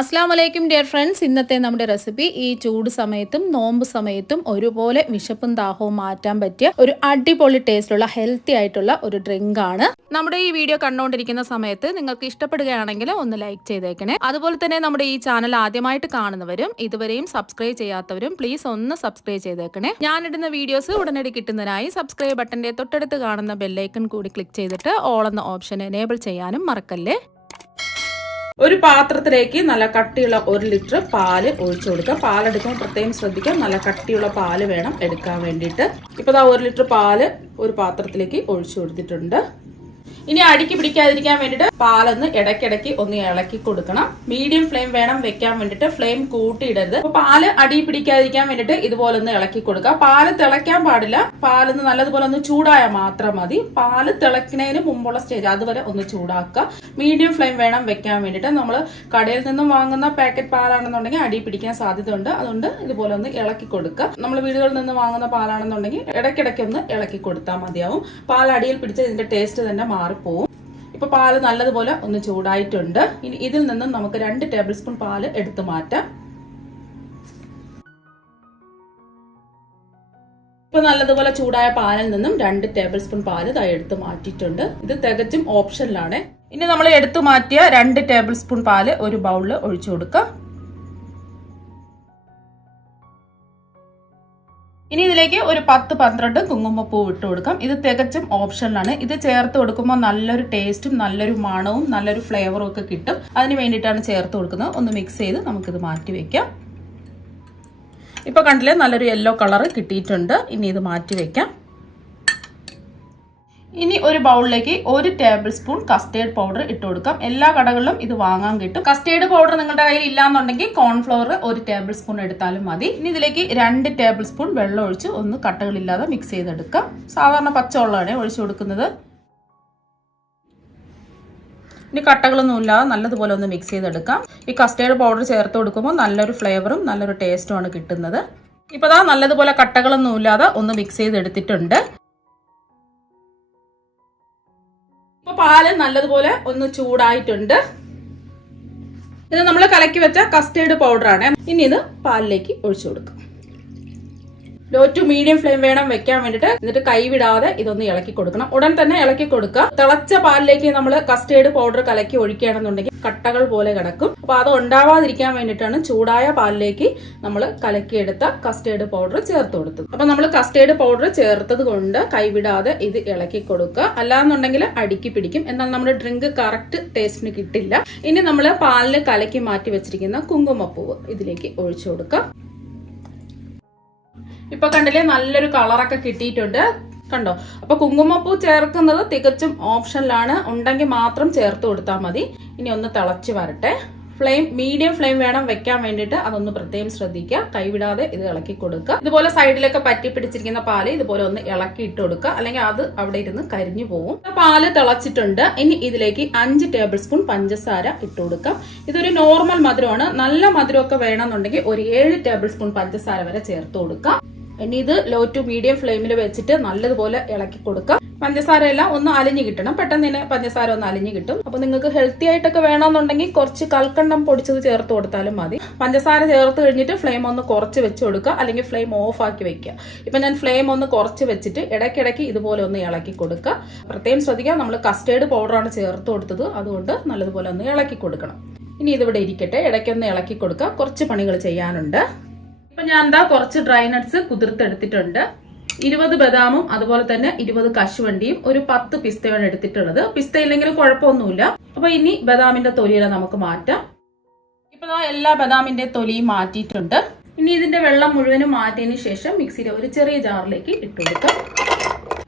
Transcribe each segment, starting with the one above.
അസ്സാം വലൈക്കും dear friends. ഇന്നത്തെ നമ്മുടെ റെസിപ്പി ഈ ചൂട് സമയത്തും നോമ്പ് സമയത്തും ഒരുപോലെ വിശപ്പും ദാഹവും മാറ്റാൻ പറ്റിയ ഒരു അടിപൊളി ടേസ്റ്റുള്ള ഹെൽത്തി ആയിട്ടുള്ള ഒരു ഡ്രിങ്ക് ആണ്. നമ്മുടെ ഈ വീഡിയോ കണ്ടുകൊണ്ടിരിക്കുന്ന സമയത്ത് നിങ്ങൾക്ക് ഇഷ്ടപ്പെടുകയാണെങ്കിൽ ഒന്ന് ലൈക്ക് ചെയ്തേക്കണേ. അതുപോലെ തന്നെ നമ്മുടെ ഈ ചാനൽ ആദ്യമായിട്ട് കാണുന്നവരും ഇതുവരെയും സബ്സ്ക്രൈബ് ചെയ്യാത്തവരും പ്ലീസ് ഒന്ന് സബ്സ്ക്രൈബ് ചെയ്തേക്കണേ. ഞാനിടുന്ന വീഡിയോസ് ഉടനടി കിട്ടുന്നതിനായി സബ്സ്ക്രൈബ് ബട്ടന്റെ തൊട്ടടുത്ത് കാണുന്ന ബെല്ലൈക്കൺ കൂടി ക്ലിക്ക് ചെയ്തിട്ട് ഓൾ എന്ന ഓപ്ഷൻ എനേബിൾ ചെയ്യാനും മറക്കല്ലേ? ഒരു പാത്രത്തിലേക്ക് നല്ല കട്ടിയുള്ള ഒരു ലിറ്റർ പാൽ ഒഴിച്ചു കൊടുക്കുക. പാലെടുക്കുമ്പോൾ പ്രത്യേകം ശ്രദ്ധിക്കാം നല്ല കട്ടിയുള്ള പാൽ വേണം എടുക്കാൻ വേണ്ടിയിട്ട്. ഇപ്പോൾ ആ ഒരു ലിറ്റർ പാൽ ഒരു പാത്രത്തിലേക്ക് ഒഴിച്ചു കൊടുത്തിട്ടുണ്ട്. ഇനി അടിക്ക് പിടിക്കാതിരിക്കാൻ വേണ്ടിയിട്ട് പാലൊന്ന് ഇടയ്ക്കിടയ്ക്ക് ഒന്ന് ഇളക്കി കൊടുക്കണം. മീഡിയം ഫ്ലെയിം വേണം വെക്കാൻ വേണ്ടിയിട്ട് ഫ്ലെയിം കൂട്ടിയിടരുത്. അപ്പൊ പാൽ അടി പിടിക്കാതിരിക്കാൻ വേണ്ടിയിട്ട് ഇതുപോലെ ഒന്ന് ഇളക്കി കൊടുക്കുക. പാൽ തിളയ്ക്കാൻ പാടില്ല. പാലൊന്ന് നല്ലതുപോലെ ഒന്ന് ചൂടായാൽ മാത്രം മതി. പാൽ തിളക്കുന്നതിന് മുമ്പുള്ള സ്റ്റേജ് അതുവരെ ഒന്ന് ചൂടാക്കുക. മീഡിയം ഫ്ലെയിം വേണം വെക്കാൻ വേണ്ടിയിട്ട് നമ്മൾ കടയിൽ നിന്നും വാങ്ങുന്ന പാക്കറ്റ് പാലാണെന്നുണ്ടെങ്കിൽ അടി പിടിക്കാൻ സാധ്യതയുണ്ട്. അതുകൊണ്ട് ഇതുപോലെ ഒന്ന് ഇളക്കി കൊടുക്കുക. നമ്മൾ വീടുകളിൽ നിന്ന് വാങ്ങുന്ന പാലാണെന്നുണ്ടെങ്കിൽ ഇടയ്ക്കിടയ്ക്ക് ഒന്ന് ഇളക്കി കൊടുത്താൽ മതിയാവും. പാൽ അടിയിൽ പിടിച്ച് ഇതിന്റെ ടേസ്റ്റ് തന്നെ മാറിപ്പോവും ഇപ്പൊ പാൽ നല്ലതുപോലെ ഒന്ന് ചൂടായിട്ടുണ്ട്. ഇനി ഇതിൽ നിന്നും നമുക്ക് രണ്ട് ടേബിൾ സ്പൂൺ പാൽ എടുത്തു മാറ്റാം. ഇപ്പൊ നല്ലതുപോലെ ചൂടായ പാലിൽ നിന്നും രണ്ട് ടേബിൾ സ്പൂൺ പാൽ ഇതായി എടുത്ത് മാറ്റിയിട്ടുണ്ട്. ഇത് തികച്ചും ഓപ്ഷനിലാണ്. ഇനി നമ്മൾ എടുത്തു മാറ്റിയ രണ്ട് ടേബിൾ സ്പൂൺ പാൽ ഒരു ബൗളിൽ ഒഴിച്ചു കൊടുക്കാം. ഇനി ഇതിലേക്ക് ഒരു പത്ത് പന്ത്രണ്ട് കുങ്കുമപ്പൂ ഇട്ട് കൊടുക്കാം. ഇത് തികച്ചും ഓപ്ഷനിലാണ് ഇത് ചേർത്ത് കൊടുക്കുമ്പോൾ നല്ലൊരു ടേസ്റ്റും നല്ലൊരു മണവും നല്ലൊരു ഫ്ലേവറും ഒക്കെ കിട്ടും. അതിന് വേണ്ടിയിട്ടാണ് ചേർത്ത് കൊടുക്കുന്നത്. ഒന്ന് മിക്സ് ചെയ്ത് നമുക്കിത് മാറ്റി വെക്കാം. ഇപ്പൊ കണ്ടില്ലേ? നല്ലൊരു യെല്ലോ കളർ കിട്ടിയിട്ടുണ്ട്. ഇനി ഇത് മാറ്റി വെക്കാം. ഇനി ഒരു ബൗളിലേക്ക് ഒരു ടേബിൾ സ്പൂൺ കസ്റ്റേർഡ് പൗഡർ ഇട്ട് കൊടുക്കാം. എല്ലാ കടകളിലും ഇത് വാങ്ങാൻ കിട്ടും. കസ്റ്റേർഡ് പൗഡർ നിങ്ങളുടെ കയ്യിൽ ഇല്ലാന്നുണ്ടെങ്കിൽ കോൺഫ്ലവർ ഒരു ടേബിൾ സ്പൂൺ എടുത്താലും മതി. ഇനി ഇതിലേക്ക് രണ്ട് ടേബിൾ സ്പൂൺ വെള്ളം ഒഴിച്ച് ഒന്ന് കട്ടകളില്ലാതെ മിക്സ് ചെയ്തെടുക്കാം. സാധാരണ പച്ചവെള്ളമാണ് ഒഴിച്ചു കൊടുക്കുന്നത്. ഇനി കട്ടകളൊന്നും ഇല്ലാതെ നല്ലതുപോലെ ഒന്ന് മിക്സ് ചെയ്തെടുക്കാം. ഈ കസ്റ്റേർഡ് പൗഡർ ചേർത്ത് കൊടുക്കുമ്പോൾ നല്ലൊരു ഫ്ലേവറും നല്ലൊരു ടേസ്റ്റുമാണ് കിട്ടുന്നത്. ഇപ്പോൾ ദാ നല്ലതുപോലെ കട്ടകളൊന്നും ഇല്ലാതെ ഒന്ന് മിക്സ് ചെയ്തെടുത്തിട്ടുണ്ട്. ഇപ്പൊ പാൽ നല്ലതുപോലെ ഒന്ന് ചൂടായിട്ടുണ്ട്. ഇത് നമ്മൾ കലക്കി വെച്ച കസ്റ്റേർഡ് പൗഡർ ആണ്. ഇനി ഇത് പാലിലേക്ക് ഒഴിച്ചു കൊടുക്കാം. ലോ ടു മീഡിയം ഫ്ലെയിം വേണം വെക്കാൻ വേണ്ടിട്ട്. എന്നിട്ട് കൈവിടാതെ ഇതൊന്ന് ഇളക്കി കൊടുക്കണം. ഉടൻ തന്നെ ഇളക്കി കൊടുക്കുക. തിളച്ച പാലിലേക്ക് നമ്മൾ കസ്റ്റേർഡ് പൗഡർ കലക്കി ഒഴിക്കുകയാണെന്നുണ്ടെങ്കിൽ കട്ടകൾ പോലെ കിടക്കും. അപ്പൊ അത് ഉണ്ടാവാതിരിക്കാൻ വേണ്ടിയിട്ടാണ് ചൂടായ പാലിലേക്ക് നമ്മൾ കലക്കിയെടുത്ത കസ്റ്റേർഡ് പൗഡർ ചേർത്ത് കൊടുത്തത്. അപ്പൊ നമ്മൾ കസ്റ്റേർഡ് പൗഡർ ചേർത്തത് കൊണ്ട് കൈവിടാതെ ഇത് ഇളക്കി കൊടുക്കുക. അല്ലാന്നുണ്ടെങ്കിൽ അടുക്കി പിടിക്കും. എന്നാൽ നമ്മുടെ ഡ്രിങ്ക് കറക്റ്റ് ടേസ്റ്റിന് കിട്ടില്ല. ഇനി നമ്മൾ പാലിൽ കലക്കി മാറ്റി വെച്ചിരിക്കുന്ന കുങ്കുമപ്പൂവ് ഇതിലേക്ക് ഒഴിച്ചു കൊടുക്കുക. ഇപ്പൊ കണ്ടില്ലേ നല്ലൊരു കളറൊക്കെ കിട്ടിയിട്ടുണ്ട്. കണ്ടോ? അപ്പൊ കുങ്കുമപ്പൂ ചേർക്കുന്നത് തികച്ചും ഓപ്ഷനിലാണ് ഉണ്ടെങ്കിൽ മാത്രം ചേർത്ത് കൊടുത്താൽ മതി. ഇനി ഒന്ന് തിളച്ച് വരട്ടെ. ഫ്ലെയിം മീഡിയം ഫ്ലെയിം വേണം വെക്കാൻ വേണ്ടിയിട്ട് അതൊന്ന് പ്രത്യേകം ശ്രദ്ധിക്കുക. കൈവിടാതെ ഇത് ഇളക്കി കൊടുക്കുക. ഇതുപോലെ സൈഡിലൊക്കെ പറ്റി പിടിച്ചിരിക്കുന്ന പാൽ ഇതുപോലെ ഒന്ന് ഇളക്കി ഇട്ട് കൊടുക്കുക. അല്ലെങ്കിൽ അത് അവിടെ ഇരുന്ന് കരിഞ്ഞു പോകും പാൽ തിളച്ചിട്ടുണ്ട്. ഇനി ഇതിലേക്ക് അഞ്ച് ടേബിൾ സ്പൂൺ പഞ്ചസാര ഇട്ട് കൊടുക്കാം. ഇതൊരു നോർമൽ മധുരമാണ്. നല്ല മധുരമൊക്കെ വേണമെന്നുണ്ടെങ്കിൽ ഒരു ഏഴ് ടേബിൾ സ്പൂൺ പഞ്ചസാര വരെ ചേർത്ത് കൊടുക്കാം. ഇനി ഇത് ലോ ടു മീഡിയം ഫ്ലെയിമിൽ വെച്ചിട്ട് നല്ലതുപോലെ ഇളക്കി കൊടുക്കാം. പഞ്ചസാര എല്ലാം ഒന്ന് അലിഞ്ഞു കിട്ടണം. പെട്ടെന്ന് തന്നെ പഞ്ചസാര ഒന്ന് അലിഞ്ഞു കിട്ടും. അപ്പൊ നിങ്ങൾക്ക് ഹെൽത്തി ആയിട്ടൊക്കെ വേണമെന്നുണ്ടെങ്കിൽ കുറച്ച് കൽക്കണ്ടം പൊടിച്ചത് ചേർത്ത് കൊടുത്താലും മതി. പഞ്ചസാര ചേർത്ത് കഴിഞ്ഞിട്ട് ഫ്ലെയിം ഒന്ന് കുറച്ച് വെച്ച് കൊടുക്കുക. അല്ലെങ്കിൽ ഫ്ലെയിം ഓഫ് ആക്കി വെക്കുക. ഇപ്പൊ ഞാൻ ഫ്ലെയിം ഒന്ന് കുറച്ച് വെച്ചിട്ട് ഇടയ്ക്കിടയ്ക്ക് ഇതുപോലെ ഒന്ന് ഇളക്കി കൊടുക്കുക. പ്രത്യേകം ശ്രദ്ധിക്കുക. നമ്മൾ കസ്റ്റേർഡ് പൗഡറാണ് ചേർത്ത് കൊടുത്തത്. അതുകൊണ്ട് നല്ലതുപോലെ ഒന്ന് ഇളക്കി കൊടുക്കണം. ഇനി ഇതിവിടെ ഇരിക്കട്ടെ. ഇടയ്ക്കൊന്ന് ഇളക്കി കൊടുക്കുക. കുറച്ച് പണികൾ ചെയ്യാനുണ്ട്. ഇപ്പൊ ഞാൻ എന്താ കുറച്ച് ഡ്രൈ നട്ട്സ് കുതിർത്തെടുത്തിട്ടുണ്ട്. ഇരുപത് ബദാമും അതുപോലെ തന്നെ ഇരുപത് കശുവണ്ടിയും ഒരു പത്ത് പിസ്തയാണ് എടുത്തിട്ടുള്ളത്. പിസ്ത ഇല്ലെങ്കിലും കുഴപ്പമൊന്നുമില്ല. അപ്പൊ ഇനി ബദാമിന്റെ തൊലിയെല്ലാം നമുക്ക് മാറ്റാം. ഇപ്പൊ എല്ലാ ബദാമിന്റെ തൊലിയും മാറ്റിയിട്ടുണ്ട്. ഇനി ഇതിന്റെ വെള്ളം മുഴുവനും മാറ്റിയതിന് ശേഷം മിക്സിയിലെ ഒരു ചെറിയ ജാറിലേക്ക് ഇട്ടുകൊടുക്കാം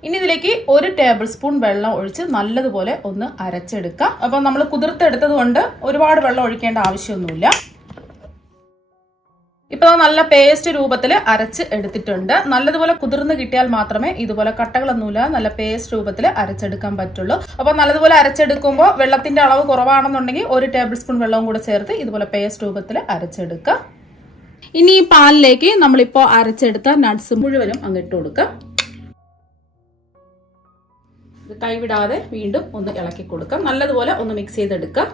ഇനി ഇതിലേക്ക് ഒരു ടേബിൾ സ്പൂൺ വെള്ളം ഒഴിച്ച് നല്ലതുപോലെ ഒന്ന് അരച്ചെടുക്കാം. അപ്പൊ നമ്മൾ കുതിർത്തെടുത്തത് കൊണ്ട് ഒരുപാട് വെള്ളം ഒഴിക്കേണ്ട ആവശ്യമൊന്നുമില്ല. ഇപ്പൊ നല്ല പേസ്റ്റ് രൂപത്തിൽ അരച്ച് എടുത്തിട്ടുണ്ട്. നല്ലതുപോലെ കുതിർന്ന് കിട്ടിയാൽ മാത്രമേ ഇതുപോലെ കട്ടകളൊന്നുമില്ല. നല്ല പേസ്റ്റ് രൂപത്തിൽ അരച്ചെടുക്കാൻ പറ്റുള്ളൂ. അപ്പോൾ നല്ലതുപോലെ അരച്ചെടുക്കുമ്പോൾ വെള്ളത്തിന്റെ അളവ് കുറവാണെന്നുണ്ടെങ്കിൽ ഒരു ടേബിൾ സ്പൂൺ വെള്ളവും കൂടെ ചേർത്ത് ഇതുപോലെ പേസ്റ്റ് രൂപത്തിൽ അരച്ചെടുക്കുക. ഇനി ഈ പാലിലേക്ക് നമ്മളിപ്പോ അരച്ചെടുത്ത നട്ട്സ് മുഴുവനും അങ്ങിട്ട് കൊടുക്കുക. കൈവിടാതെ വീണ്ടും ഒന്ന് ഇളക്കി കൊടുക്കാം നല്ലതുപോലെ ഒന്ന് മിക്സ് ചെയ്തെടുക്കാം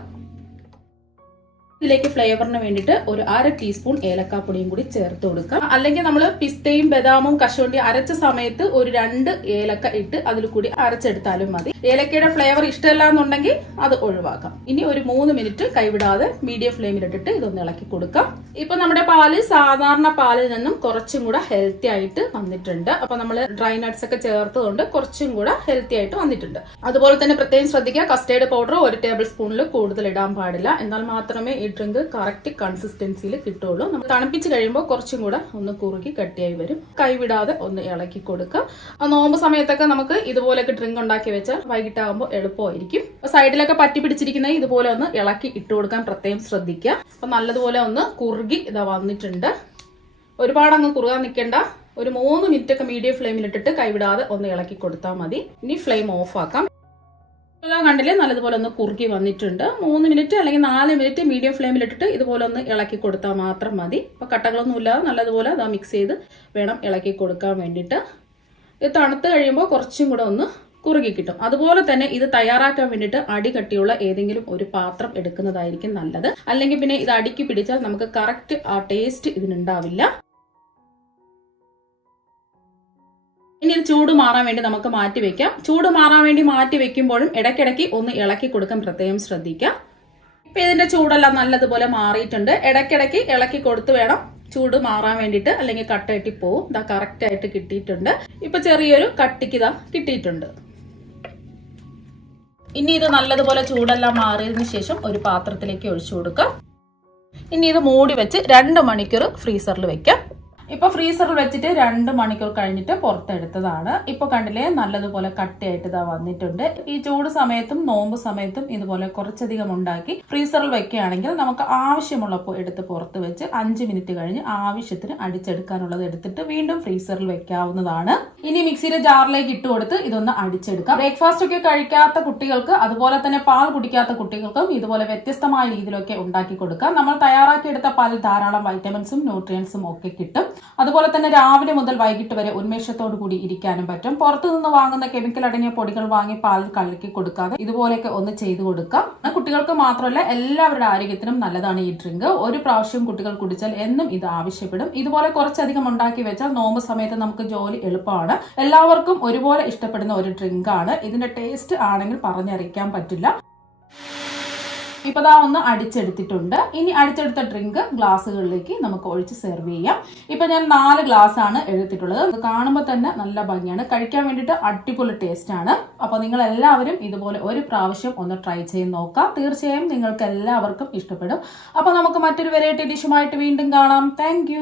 ഇതിലേക്ക് ഫ്ലേവറിന് വേണ്ടിയിട്ട് ഒരു അര ടീസ്പൂൺ ഏലക്കാപ്പൊടിയും കൂടി ചേർത്ത് കൊടുക്കാം. അല്ലെങ്കിൽ നമ്മൾ പിസ്തയും ബദാമും കശുവണ്ടി അരച്ച സമയത്ത് ഒരു രണ്ട് ഏലക്ക ഇട്ട് അതിൽ കൂടി അരച്ചെടുത്താലും മതി. ഏലക്കയുടെ ഫ്ലേവർ ഇഷ്ടമല്ല എന്നുണ്ടെങ്കിൽ അത് ഒഴിവാക്കാം. ഇനി ഒരു മൂന്ന് മിനിറ്റ് കൈവിടാതെ മീഡിയം ഫ്ലെയിമിലിട്ടിട്ട് ഇതൊന്ന് ഇളക്കി കൊടുക്കാം. ഇപ്പൊ നമ്മുടെ പാൽ സാധാരണ പാലിൽ നിന്നും കുറച്ചും കൂടെ ഹെൽത്തി ആയിട്ട് വന്നിട്ടുണ്ട്. അപ്പൊ നമ്മൾ ഡ്രൈ നട്ട്സ് ഒക്കെ ചേർത്തതുകൊണ്ട് കുറച്ചും കൂടെ ഹെൽത്തി ആയിട്ട് വന്നിട്ടുണ്ട്. അതുപോലെ തന്നെ പ്രത്യേകം ശ്രദ്ധിക്കുക കസ്റ്റേർഡ് പൗഡർ ഒരു ടേബിൾ സ്പൂണിൽ കൂടുതൽ ഇടാൻ പാടില്ല. എന്നാൽ മാത്രമേ ഡ്രിങ്ക് കറക്റ്റ് കൺസിസ്റ്റൻസിയിൽ കിട്ടുള്ളൂ. നമ്മൾ തണുപ്പിച്ച് കഴിയുമ്പോൾ കുറച്ചും കൂടെ ഒന്ന് കുറുകി കട്ടിയായി വരും. കൈവിടാതെ ഒന്ന് ഇളക്കി കൊടുക്കുക. ആ നോമ്പ് സമയത്തൊക്കെ നമുക്ക് ഇതുപോലെയൊക്കെ ഡ്രിങ്ക് ഉണ്ടാക്കി വെച്ചാൽ വൈകിട്ടാകുമ്പോൾ എളുപ്പമായിരിക്കും. സൈഡിലൊക്കെ പറ്റി പിടിച്ചിരിക്കുന്ന ഇതുപോലെ ഒന്ന് ഇളക്കി ഇട്ട് കൊടുക്കാൻ പ്രത്യേകം ശ്രദ്ധിക്കുക. അപ്പൊ നല്ലതുപോലെ ഒന്ന് കുറുകി ഇതാ വന്നിട്ടുണ്ട്. ഒരുപാട് അങ്ങ് കുറുകാൻ നിൽക്കേണ്ട. ഒരു മൂന്ന് മിനിറ്റ് ഒക്കെ മീഡിയം ഫ്ലെയിമിലിട്ടിട്ട് കൈവിടാതെ ഒന്ന് ഇളക്കി കൊടുത്താൽ മതി. ഇനി ഫ്ലെയിം ഓഫ് ആക്കാം. ഇതാ കണ്ടില്ലേ? നല്ലതുപോലെ ഒന്ന് കുറുക്കി വന്നിട്ടുണ്ട്. മൂന്ന് മിനിറ്റ് അല്ലെങ്കിൽ നാല് മിനിറ്റ് മീഡിയം ഫ്ലെയിമിൽ ഇട്ടിട്ട് ഇതുപോലെ ഒന്ന് ഇളക്കി കൊടുത്താൽ മാത്രം മതി. അപ്പോൾ കട്ടകളൊന്നും ഇല്ലാതെ നല്ലതുപോലെ അതാ മിക്സ് ചെയ്ത് വേണം ഇളക്കി കൊടുക്കാൻ വേണ്ടിയിട്ട്. ഇത് തണുത്ത് കഴിയുമ്പോൾ കുറച്ചും കൂടെ ഒന്ന് കുറുകി കിട്ടും. അതുപോലെ തന്നെ ഇത് തയ്യാറാക്കാൻ വേണ്ടിയിട്ട് അടി കട്ടിയുള്ള ഏതെങ്കിലും ഒരു പാത്രം എടുക്കുന്നതായിരിക്കും നല്ലത്. അല്ലെങ്കിൽ പിന്നെ ഇത് അടിക്ക് പിടിച്ചാൽ നമുക്ക് കറക്റ്റ് ആ ടേസ്റ്റ് ഇതിനുണ്ടാവില്ല. ഇനി ഇത് ചൂട് മാറാൻ വേണ്ടി നമുക്ക് മാറ്റി വെക്കാം. ചൂട് മാറാൻ വേണ്ടി മാറ്റി വെക്കുമ്പോഴും ഇടയ്ക്കിടയ്ക്ക് ഒന്ന് ഇളക്കി കൊടുക്കാൻ പ്രത്യേകം ശ്രദ്ധിക്കാം. ഇപ്പൊ ഇതിന്റെ ചൂടെല്ലാം നല്ലതുപോലെ മാറിയിട്ടുണ്ട്. ഇടയ്ക്കിടയ്ക്ക് ഇളക്കി കൊടുത്തു വേണം ചൂട് മാറാൻ വേണ്ടിയിട്ട് അല്ലെങ്കിൽ കട്ട പോവും. ഇതാ കറക്റ്റ് ആയിട്ട് കിട്ടിയിട്ടുണ്ട്. ഇപ്പൊ ചെറിയൊരു കട്ടിക്ക് ഇതാ കിട്ടിയിട്ടുണ്ട്. ഇനി ഇത് നല്ലതുപോലെ ചൂടെല്ലാം മാറിയതിന് ശേഷം ഒരു പാത്രത്തിലേക്ക് ഒഴിച്ചു കൊടുക്കാം. ഇനി ഇത് മൂടി വെച്ച് രണ്ട് മണിക്കൂർ ഫ്രീസറിൽ വെക്കാം. ഇപ്പൊ ഫ്രീസറിൽ വെച്ചിട്ട് രണ്ട് മണിക്കൂർ കഴിഞ്ഞിട്ട് പുറത്തെടുത്തതാണ്. ഇപ്പോൾ കണ്ടില്ലേ നല്ലതുപോലെ കട്ടിയായിട്ട് ഇതാ വന്നിട്ടുണ്ട്. ഈ ചൂട് സമയത്തും നോമ്പ് സമയത്തും ഇതുപോലെ കുറച്ചധികം ഉണ്ടാക്കി ഫ്രീസറിൽ വെക്കുകയാണെങ്കിൽ നമുക്ക് ആവശ്യമുള്ളപ്പോൾ എടുത്ത് പുറത്ത് വെച്ച് അഞ്ച് മിനിറ്റ് കഴിഞ്ഞ് ആവശ്യത്തിന് അടിച്ചെടുക്കാനുള്ളത് എടുത്തിട്ട് വീണ്ടും ഫ്രീസറിൽ വെക്കാവുന്നതാണ്. ഇനി മിക്സിയുടെ ജാറിലേക്ക് ഇട്ട് കൊടുത്ത് ഇതൊന്ന് അടിച്ചെടുക്കാം. ബ്രേക്ക്ഫാസ്റ്റ് ഒക്കെ കഴിക്കാത്ത കുട്ടികൾക്ക് അതുപോലെ തന്നെ പാൽ കുടിക്കാത്ത കുട്ടികൾക്കും ഇതുപോലെ വ്യത്യസ്തമായ രീതിയിലൊക്കെ ഉണ്ടാക്കി കൊടുക്കാം. നമ്മൾ തയ്യാറാക്കിയെടുത്ത പാലിൽ ധാരാളം വൈറ്റമിൻസും ന്യൂട്രിയൻസും ഒക്കെ കിട്ടും. അതുപോലെ തന്നെ രാവിലെ മുതൽ വൈകിട്ട് വരെ ഉന്മേഷത്തോടു കൂടി ഇരിക്കാനും പറ്റും. പുറത്തു നിന്ന് വാങ്ങുന്ന കെമിക്കൽ അടങ്ങിയ പൊടികൾ വാങ്ങി പാലിൽ കലക്കി കൊടുക്കാതെ ഇതുപോലെയൊക്കെ ഒന്ന് ചെയ്തു കൊടുക്കാം. കുട്ടികൾക്ക് മാത്രമല്ല എല്ലാവരുടെ ആരോഗ്യത്തിനും നല്ലതാണ് ഈ ഡ്രിങ്ക്. ഒരു പ്രാവശ്യം കുട്ടികൾ കുടിച്ചാൽ എന്നും ഇത് ആവശ്യപ്പെടും. ഇതുപോലെ കുറച്ചധികം ഉണ്ടാക്കി വെച്ചാൽ നോമ്പ് സമയത്ത് നമുക്ക് ജോലി എളുപ്പമാണ്. എല്ലാവർക്കും ഒരുപോലെ ഇഷ്ടപ്പെടുന്ന ഒരു ഡ്രിങ്ക് ആണ് ഇതിന്റെ ടേസ്റ്റ് ആണെങ്കിൽ പറഞ്ഞറിയിക്കാൻ പറ്റില്ല. ഇപ്പൊ ദാ ഒന്ന് അടിച്ചെടുത്തിട്ടുണ്ട്. ഇനി അടിച്ചെടുത്ത ഡ്രിങ്ക് ഗ്ലാസ്സുകളിലേക്ക് നമുക്ക് ഒഴിച്ച് സെർവ് ചെയ്യാം. ഇപ്പൊ ഞാൻ നാല് ഗ്ലാസ് ആണ് എടുത്തിട്ടുള്ളത് കാണുമ്പോൾ തന്നെ നല്ല ഭംഗിയാണ്. കഴിക്കാൻ വേണ്ടിട്ട് അടിപൊളി ടേസ്റ്റ് ആണ് അപ്പൊ നിങ്ങൾ എല്ലാവരും ഇതുപോലെ ഒരു പ്രാവശ്യം ഒന്ന് ട്രൈ ചെയ്ത് നോക്കാം. തീർച്ചയായും നിങ്ങൾക്ക് എല്ലാവർക്കും ഇഷ്ടപ്പെടും. അപ്പൊ നമുക്ക് മറ്റൊരു വെറൈറ്റി ഡിഷുമായിട്ട് വീണ്ടും കാണാം. താങ്ക്